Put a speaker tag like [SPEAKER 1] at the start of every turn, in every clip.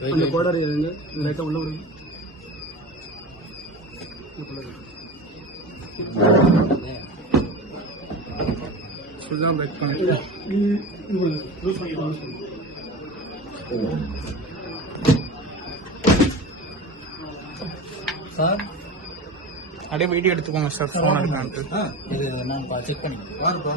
[SPEAKER 1] கொஞ்சம் கோடாரி இருங்க லைட்டாக உள்ள விடுங்க சுதான் லைக்
[SPEAKER 2] சார் அப்படியே வீடியோ எடுத்துக்கோங்க சார் ஃபோன் எடுக்கான்ட்டு இது நான் செக் பண்ணிக்கிறேன்
[SPEAKER 1] பாருப்பா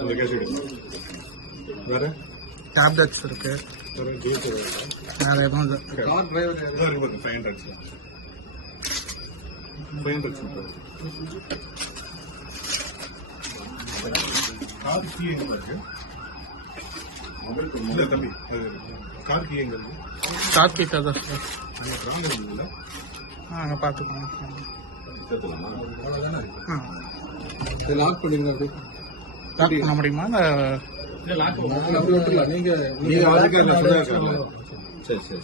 [SPEAKER 1] அந்த கேஸ் எடுக்கணும் வேற
[SPEAKER 2] டேப் டக்ஸ் இருக்கு வேற எதுவும் இல்லை கார்
[SPEAKER 1] டிரைவர் இருக்கு five hundreds five hundreds car key எங்க இருக்கு இல்லை கார் கீ எங்க இருக்கு
[SPEAKER 2] கார் கீ நாங்கள் பார்த்துக்கோங்க
[SPEAKER 1] லாக் பண்ணிடுங்க
[SPEAKER 2] லாக் பண்ண முடியுமா நீங்க சரி சரி